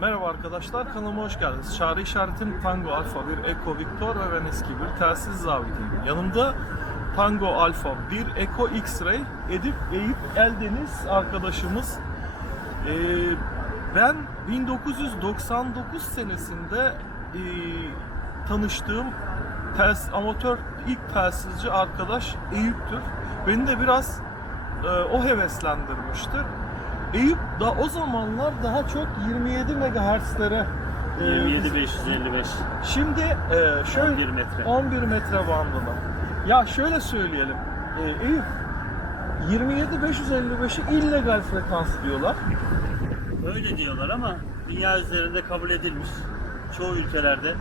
Merhaba arkadaşlar, kanalıma hoş geldiniz. Çağrı işaretim Tango Alfa 1 Eco Victor ve ben eski bir telsiz zabitiyim. Yanımda Tango Alfa 1 Eco X-Ray Edip Eyüp Eldeniz arkadaşımız. Ee, ben 1999 senesinde ee, tanıştığım tels, amatör ilk telsizci arkadaş Eyüp'tür. Beni de biraz ee, o heveslendirmiştir. Eyüp da o zamanlar daha çok 27 MHz'lere e, 27 555 Şimdi e, şöyle 11 metre. 11 metre bandına. Ya şöyle söyleyelim. E, Eyüp 27 555'i illegal frekans diyorlar. Öyle diyorlar ama dünya üzerinde kabul edilmiş. Çoğu ülkelerde eee,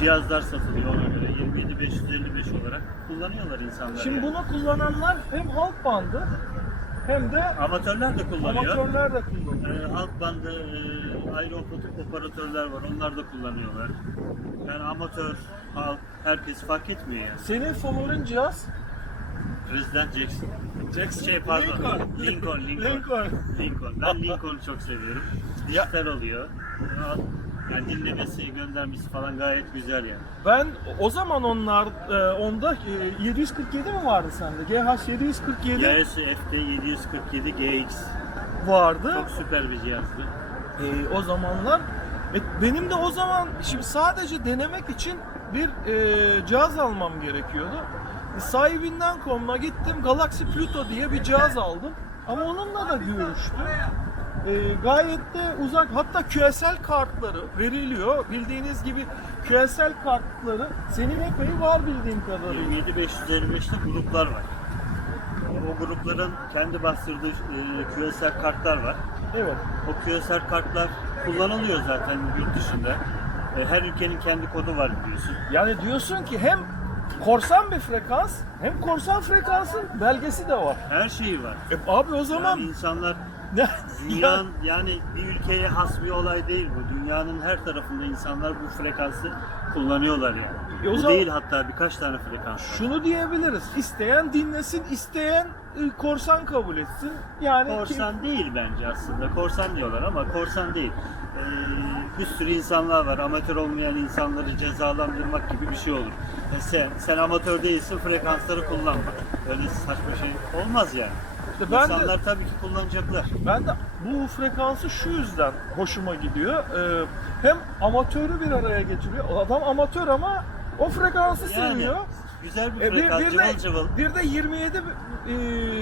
cihazlar satılıyor ona göre 27 555 olarak kullanıyorlar insanlar. Şimdi yani. bunu kullananlar hem halk bandı hem de amatörler de kullanıyor. amatörler de kullanıyor. Eee, halk bandı eee, ayrı oper- operatörler var. Onlar da kullanıyorlar. Yani amatör, halk, herkes fark etmiyor yani. Senin favorin cihaz? President Jackson. Jackson. Şey pardon. Lincoln. Lincoln. Lincoln. Lincoln. Lincoln. Ben Lincoln'u çok seviyorum. Dijital oluyor. Yani dinlemesi, göndermesi falan gayet güzel yani. Ben o zaman onlar e, onda e, 747 mi vardı sende? GH 747 Yarısı FT 747 GX. vardı. Çok süper bir cihazdı. E, o zamanlar e, benim de o zaman şimdi sadece denemek için bir e, cihaz almam gerekiyordu. E, sahibinden komuna gittim Galaxy Pluto diye bir cihaz aldım. Ama onunla da görüştüm. E, gayet de uzak hatta QSL kartları veriliyor. Bildiğiniz gibi QSL kartları senin epey var bildiğim kadarıyla. 27 555'te gruplar var. O grupların kendi bastırdığı e, QSL kartlar var. Evet. O QSL kartlar kullanılıyor zaten yurt dışında. E, Her ülkenin kendi kodu var biliyorsun. Yani diyorsun ki hem korsan bir frekans hem korsan frekansın belgesi de var. Her şeyi var. E, abi o zaman Yani insanlar Dünyanın yani bir ülkeye has bir olay değil bu. Dünyanın her tarafında insanlar bu frekansı kullanıyorlar yani. E o bu zaman- değil hatta birkaç tane frekans var. şunu diyebiliriz. İsteyen dinlesin, isteyen e, korsan kabul etsin. Yani ki- Korsan değil bence aslında. Korsan diyorlar ama korsan değil. Ee, bir sürü insanlar var. Amatör olmayan insanları cezalandırmak gibi bir şey olur. E sen, sen amatör değilsin frekansları kullanma. Öyle saçma şey olmaz yani. işte ben de İnsanlar tabii ki kullanacaklar. ben de bu frekansı şu yüzden hoşuma gidiyor. Ee, hem amatörü bir araya getiriyor. Adam amatör ama o frekansı Yani seviyor. güzel bir E, bir, frekans, bir, cıvıl de, cıvıl. bir de 27 e,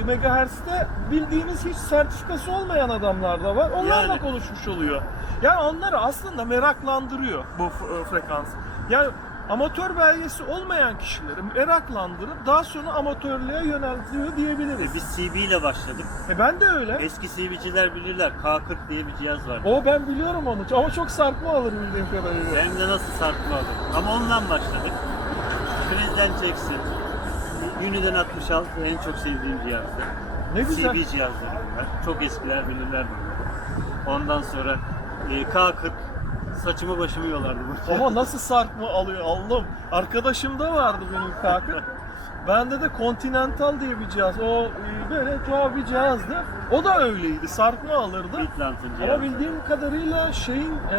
megahertz'te bildiğimiz hiç sertifikası olmayan adamlar da var. Onlarla Yani. konuşmuş oluyor. Yani onları aslında meraklandırıyor bu e, frekans. Yani amatör belgesi olmayan kişileri meraklandırıp daha sonra amatörlüğe yöneltiyor diyebiliriz. E, biz CB ile başladık. E ben de öyle. Eski CB'ciler bilirler. K40 diye bir cihaz var. O ben biliyorum onu ama çok sarkma alır bildiğim kadarıyla. Hem de nasıl sarkma alır. Ama ondan başladık. President Jackson. Uniden 66 en çok sevdiğim cihazdı. Ne güzel. CB cihazları bunlar. Çok eskiler bilirler bunu. Ondan sonra e, K40 saçımı başımı yolardı. Ama nasıl sarkma alıyor Allah'ım. Arkadaşımda vardı benim kakı. Bende de Continental diye bir cihaz. O e, böyle tuhaf bir cihazdı. O da öyleydi. Sarkma alırdı. Midland'ın Ama cihazı. bildiğim kadarıyla şeyin e,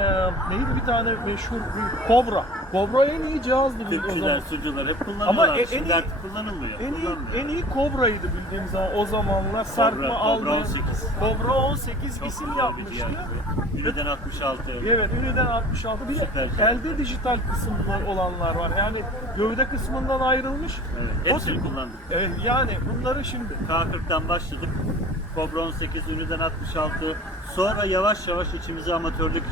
neydi bir tane meşhur bir Cobra. Cobra en iyi cihazdı bildiğim o Tüpçüler, zaman. sucular hep kullanıyorlar. Ama e- en Şimdi iyi- artık kullanılmıyor. En iyi, kullanmıyor. en iyi Cobra'ydı bildiğim zaman o zamanlar. Sarkma Cobra almayan. 18. Cobra 18 Çok isim güzel bir yapmıştı. cihazdı. Uniden 66. Evet, Üniden 66. Bir de Süper cihaz. elde dijital kısımlar olanlar var. Yani gövde kısmından ayrılmış. Evet, hepsini kullandık. Evet, yani bunları şimdi K40'tan başladık. Cobra 18, Üniden 66. Sonra yavaş yavaş içimize amatörlük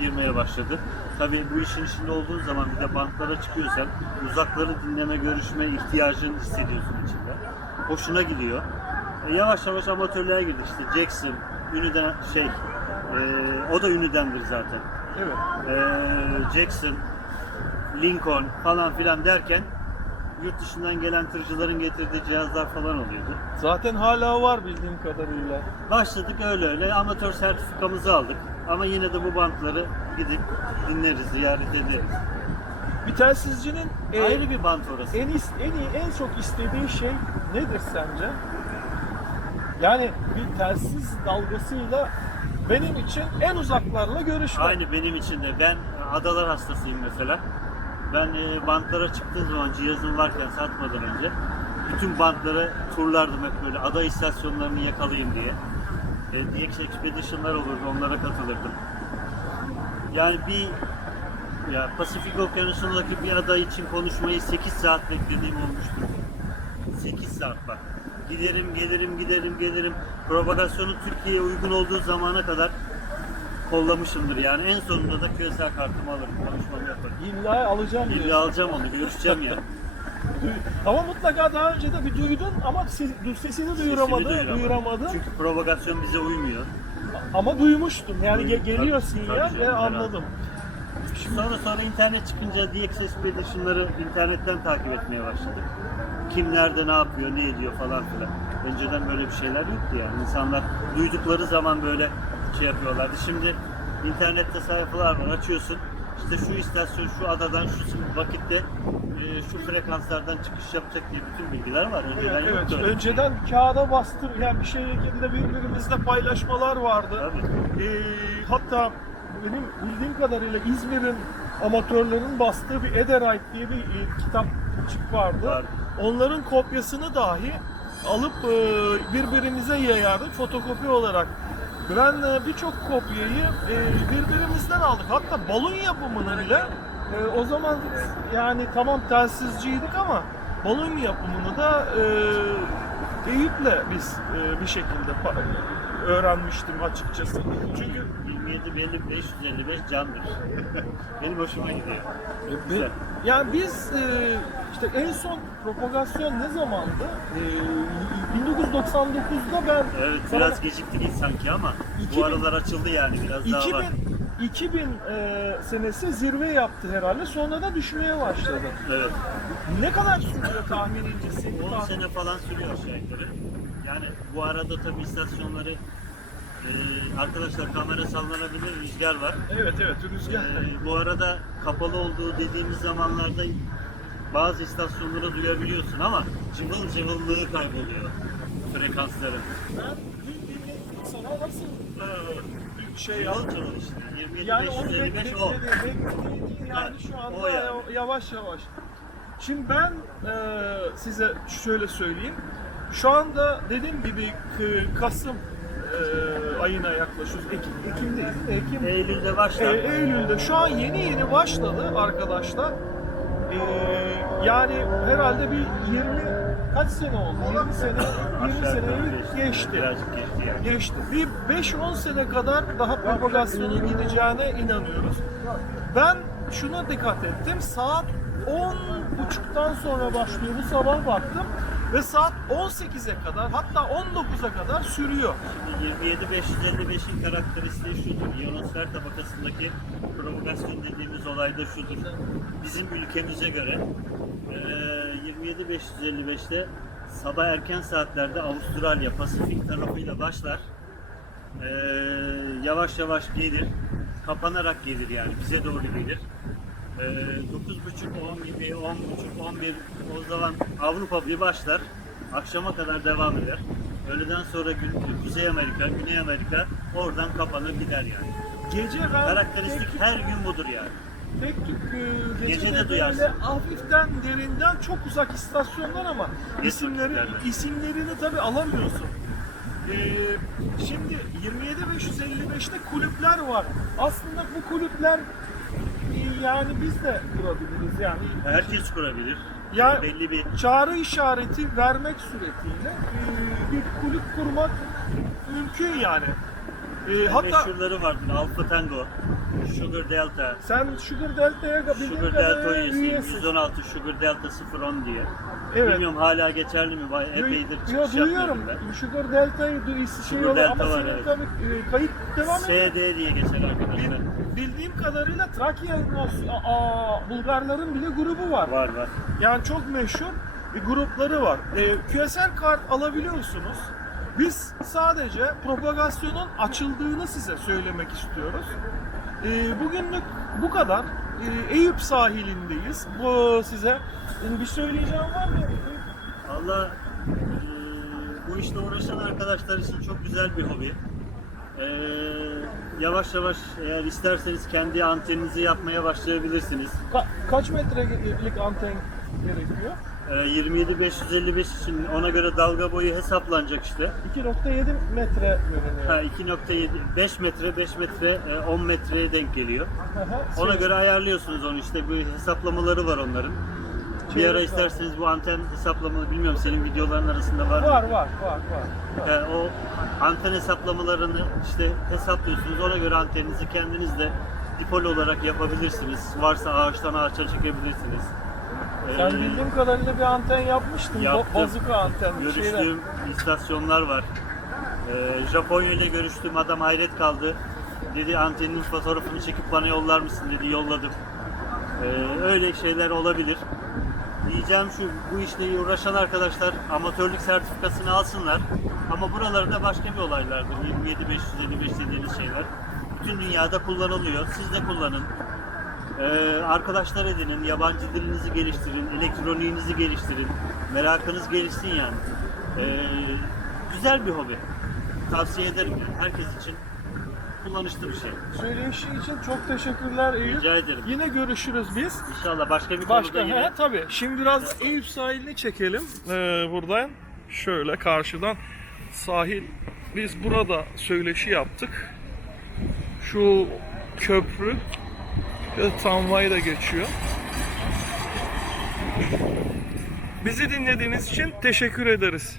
girmeye başladı. Tabii bu işin içinde olduğun zaman bir de bantlara çıkıyorsan uzakları dinleme, görüşme ihtiyacını hissediyorsun içinde. Hoşuna gidiyor. E, yavaş yavaş amatörlüğe girdi işte Jackson, Üniden şey, e, o da Ünüdendir zaten. evet. E, Jackson, Lincoln falan filan derken yurt dışından gelen tırcıların getirdiği cihazlar falan oluyordu. Zaten hala var bildiğim kadarıyla. Başladık öyle öyle amatör sertifikamızı aldık. Ama yine de bu bantları gidip dinleriz, ziyaret ederiz. Bir telsizcinin e, Ayrı bir bant orası. en, is- en iyi, en çok istediği şey nedir sence? Yani bir telsiz dalgasıyla benim için en uzaklarla görüşmek. Aynı benim için de. Ben adalar hastasıyım mesela. Ben e, bantlara çıktığım zaman cihazım varken satmadan önce bütün bantları turlardım hep böyle ada istasyonlarını yakalayayım diye. DX Expedition'lar olurdu onlara katılırdım. Yani bir ya Pasifik Okyanusu'ndaki bir ada için konuşmayı 8 saat beklediğim olmuştur. 8 saat bak. Giderim gelirim giderim gelirim. Propagasyonun Türkiye'ye uygun olduğu zamana kadar kollamışımdır yani. En sonunda da küresel kartımı alırım, konuşmamı yaparım. İlla alacağım İlla diyorsun. alacağım onu, görüşeceğim ya. Ama mutlaka daha önce de bir duydun ama ses- sesini duyuramadı, Sesini duyuramadım. duyuramadı. Çünkü propagasyon bize uymuyor. Ama duymuştum. Yani Duydum, geliyor tabii, sinyal tabii ve anladım. Sonra sonra internet çıkınca DX Expedition'ları internetten takip etmeye başladık. Kim nerede ne yapıyor, ne ediyor falan filan. Önceden böyle bir şeyler yoktu yani. İnsanlar duydukları zaman böyle şey yapıyorlardı. Şimdi internette sayfalar var, açıyorsun. İşte şu istasyon, şu adadan, şu vakitte e, şu frekanslardan çıkış yapacak diye bütün bilgiler var. Önceden Evet, yoktu. öyle şey. Önceden kağıda bastır, yani bir şekilde birbirimizle paylaşmalar vardı. Tabii. Ee, hatta benim bildiğim kadarıyla İzmir'in amatörlerin bastığı bir Ederite diye bir e, kitapçık vardı. Vardı. Onların kopyasını dahi alıp e, birbirimize yayardık fotokopi olarak. Ben e, birçok kopyayı e, birbirimizden aldık. Hatta balon yapımını bile e, o zaman yani tamam telsizciydik ama balon yapımını da Eyüp'le biz bir şekilde öğrenmiştim açıkçası. Çünkü 27 belli 555 candır. Benim hoşuma gidiyor. Güzel. Yani biz e, işte en son propagasyon ne zamandı? E, 1999'da ben Evet biraz geciktik sanki ama 2000 bu aralar açıldı yani biraz daha 2000 var. 2000 e, senesi zirve yaptı herhalde. Sonra da düşmeye başladı. Evet. Ne kadar sürüyor tahminince senin 10 tahmin- sene falan sürüyor aşağı yukarı. Yani bu arada tabii istasyonları e, arkadaşlar kamera sallanabilir, rüzgar var. Evet evet rüzgar. E, bu arada kapalı olduğu dediğimiz zamanlarda bazı istasyonları duyabiliyorsun ama cıvıl cıvıllığı kayboluyor frekansların. Ben bildiğimi sana nasıl e, şey Cıvıl cıvıl işte. 27 Yani onu 555 bekledi, o. yani şu anda O yani. ya- yavaş yavaş. Şimdi ben e, size şöyle söyleyeyim. Şu anda dediğim gibi K- Kasım e, ayına yaklaşıyoruz. Ekim, Ekim'deyiz. Ekim, Eylül'de e, başlar. Eylül'de şu an yeni yeni başladı arkadaşlar. E, yani herhalde bir 20 kaç sene oldu? 20 sene 20 Aşağı yukarı seneyi geçti. Birazcık geçti yani. Geçti. Bir 5-10 sene kadar daha propagasyonun gideceğine inanıyoruz. Ben şuna dikkat ettim. Saat 10.30'dan sonra başlıyor. Bu sabah baktım. Ve saat 18'e kadar hatta 19'a kadar sürüyor. 27555'in karakteristiği şudur. İyonosfer tabakasındaki provokasyon dediğimiz olay da şudur. Bizim ülkemize göre eee 27555'te sabah erken saatlerde Avustralya Pasifik tarafıyla başlar. Eee, yavaş yavaş gelir. Kapanarak gelir yani bize doğru gelir. Ee, 9.30, 10 gibi, 10.30, 11 o zaman Avrupa bir başlar. Akşama kadar devam eder. Öğleden sonra Kuzey Amerika, Güney Amerika oradan kapanır gider yani. Gece ben Karakteristik pek, her gün budur yani. pek e, Gece de böyle hafiften derinden çok uzak istasyonlar ama Geç isimleri isimlerini tabi alamıyorsun. Ee, şimdi 27555'te kulüpler var. Aslında bu kulüpler e, yani biz de kurabiliriz yani. Herkes kurabilir. Ya- Belli bir Çağrı işareti vermek suretiyle e, bir kulüp kurmak mümkün yani. E, hatta meşhurları vardır. Alpha Tango, Sugar Delta, sen Sugar Delta'ya bildiğim Sugar Delta kadarıyla üyesiyim. üyesin. 116 Sugar Delta 010 diye. Evet. Bilmiyorum hala geçerli mi? Vay, Epeydir çıkış duyuyorum. yapmıyorum ben. Sugar Delta'yı du- şey Sugar ama Delta var, senin evet. tabii e, kayıt devam ediyor. SD diye geçer arkadaşlar. Bil- Bildiğim kadarıyla Trakya aa, Bulgarların bile grubu var. Var var. Yani çok meşhur bir grupları var. E, QSL kart alabiliyorsunuz. Biz sadece propagasyonun açıldığını size söylemek istiyoruz. E, bugünlük bu kadar. E, Eyüp sahilindeyiz. Bu size e, bir söyleyeceğim var mı? Valla eee, bu işte uğraşan arkadaşlar için çok güzel bir hobi. Eee, yavaş yavaş eğer isterseniz kendi anteninizi yapmaya başlayabilirsiniz. Ka- kaç metrelik anten gerekiyor? Ee, 27-555 için ona göre dalga boyu hesaplanacak işte. 2.7 metre Ha, görünüyor. 2.7 5 metre 5 metre e, 10 metreye denk geliyor. Ona göre ayarlıyorsunuz onu işte bu hesaplamaları var onların. Bir ara isterseniz bu anten hesaplamaları bilmiyorum senin videoların arasında var mı? Var var var var. var. Ee, o anten hesaplamalarını işte hesaplıyorsunuz. Ona göre anteninizi kendiniz de dipol olarak yapabilirsiniz. Varsa ağaçtan ağaça çekebilirsiniz. Ben bildiğim kadarıyla bir anten yapmıştım. Ba- Yaptım. Bazuka anten bir şeyler. görüştüğüm istasyonlar var. Ee, Japonya ile görüştüğüm adam hayret kaldı. Dedi antenin fotoğrafını çekip bana yollar mısın dedi yolladım. Ee, öyle şeyler olabilir. Diyeceğim şu bu işle uğraşan arkadaşlar amatörlük sertifikasını alsınlar. Ama buralarda başka bir olaylardır. 27555 dediğiniz şeyler. Bütün dünyada kullanılıyor. Siz de kullanın. Ee, arkadaşlar edinin, yabancı dilinizi geliştirin, elektroniğinizi geliştirin, merakınız gelişsin yani. Ee, güzel bir hobi. Tavsiye ederim yani. Herkes için kullanışlı bir şey. Söyleşi için çok teşekkürler Eyüp. Rica ederim. Yine görüşürüz biz. İnşallah başka bir Başka konuda yine he tabii. Şimdi biraz Eyüp sahilini çekelim ee, buradan. Şöyle karşıdan sahil. Biz burada söyleşi yaptık. Şu köprü ve tramvay da geçiyor. Bizi dinlediğiniz için teşekkür ederiz.